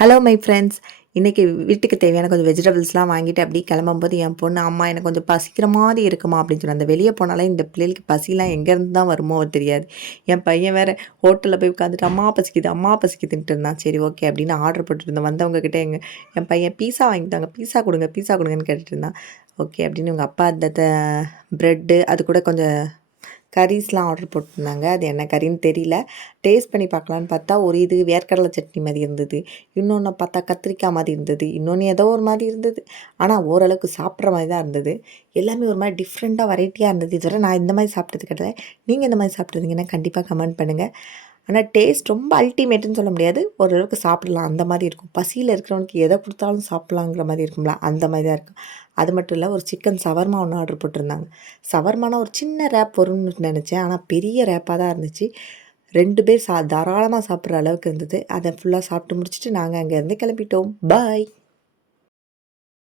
Hello my friends. இன்றைக்கி வீட்டுக்கு தேவையான கொஞ்சம் வெஜிடபிள்ஸ்லாம் வாங்கிட்டு அப்படி கிளம்பும்போது என் பொண்ணு, அம்மா எனக்கு கொஞ்சம் பசிக்கிற மாதிரி இருக்குமா அப்படின்னு சொன்னேன். அந்த வெளியே போனாலே இந்த பிள்ளைகளுக்கு பசிலாம் எங்கேருந்து தான் வருமோ தெரியாது. என் பையன் வேறு ஹோட்டலில் போய் உட்காந்துட்டு அம்மா பசிக்குதுன்ட்டு இருந்தான். சரி ஓகே அப்படின்னு ஆர்டர் போட்டுருந்தேன். வந்தவங்க கிட்டே என் பையன் பீஸா வாங்கிட்டாங்க, பீஸா கொடுங்கன்னு கேட்டுட்டு இருந்தான். ஓகே அப்படின்னு உங்கள் அப்பா அந்த ப்ரெட்டு அது கூட கொஞ்சம் கரீஸ்லாம் ஆர்டர் போட்டிருந்தாங்க. அது என்ன கறின்னு தெரியல. டேஸ்ட் பண்ணி பார்க்கலான்னு பார்த்தா ஒரு இது வேர்க்கடலை சட்னி மாதிரி இருந்தது, இன்னொன்று பார்த்தா கத்திரிக்காய் மாதிரி இருந்தது, இன்னொன்று ஏதோ ஒரு மாதிரி இருந்தது. ஆனால் ஓரளவுக்கு சாப்பிட்ற மாதிரி தான் இருந்தது. எல்லாமே ஒரு மாதிரி டிஃப்ரெண்ட்டாக வெரைட்டியாக இருந்தது. இதுவரை நான் இந்த மாதிரி சாப்பிட்டது கிடையாது. நீங்கள் இந்த மாதிரி சாப்பிட்ருந்தீங்கன்னா கண்டிப்பாக கமெண்ட் பண்ணுங்கள். ஆனால் டேஸ்ட் ரொம்ப அல்டிமேட்டுன்னு சொல்ல முடியாது, ஓரளவுக்கு சாப்பிடலாம் அந்த மாதிரி இருக்கும். பசியில் இருக்கிறவனுக்கு எதை கொடுத்தாலும் சாப்பிட்லாங்கிற மாதிரி இருக்கும்ல, அந்த மாதிரி தான் இருக்கும். அது மட்டும் இல்லை, ஒரு சிக்கன் சவர்மா ஒன்று ஆர்டர் போட்டிருந்தாங்க. சவர்மானா ஒரு சின்ன ரேப் வரும்னு நினச்சேன், ஆனால் பெரிய ரேப்பாக தான் இருந்துச்சு. 2 பேர் தாராளமாக சாப்பிட்ற அளவுக்கு இருந்தது. அதை ஃபுல்லாக சாப்பிட்டு முடிச்சுட்டு நாங்கள் அங்கேருந்து கிளம்பிட்டோம். பாய்.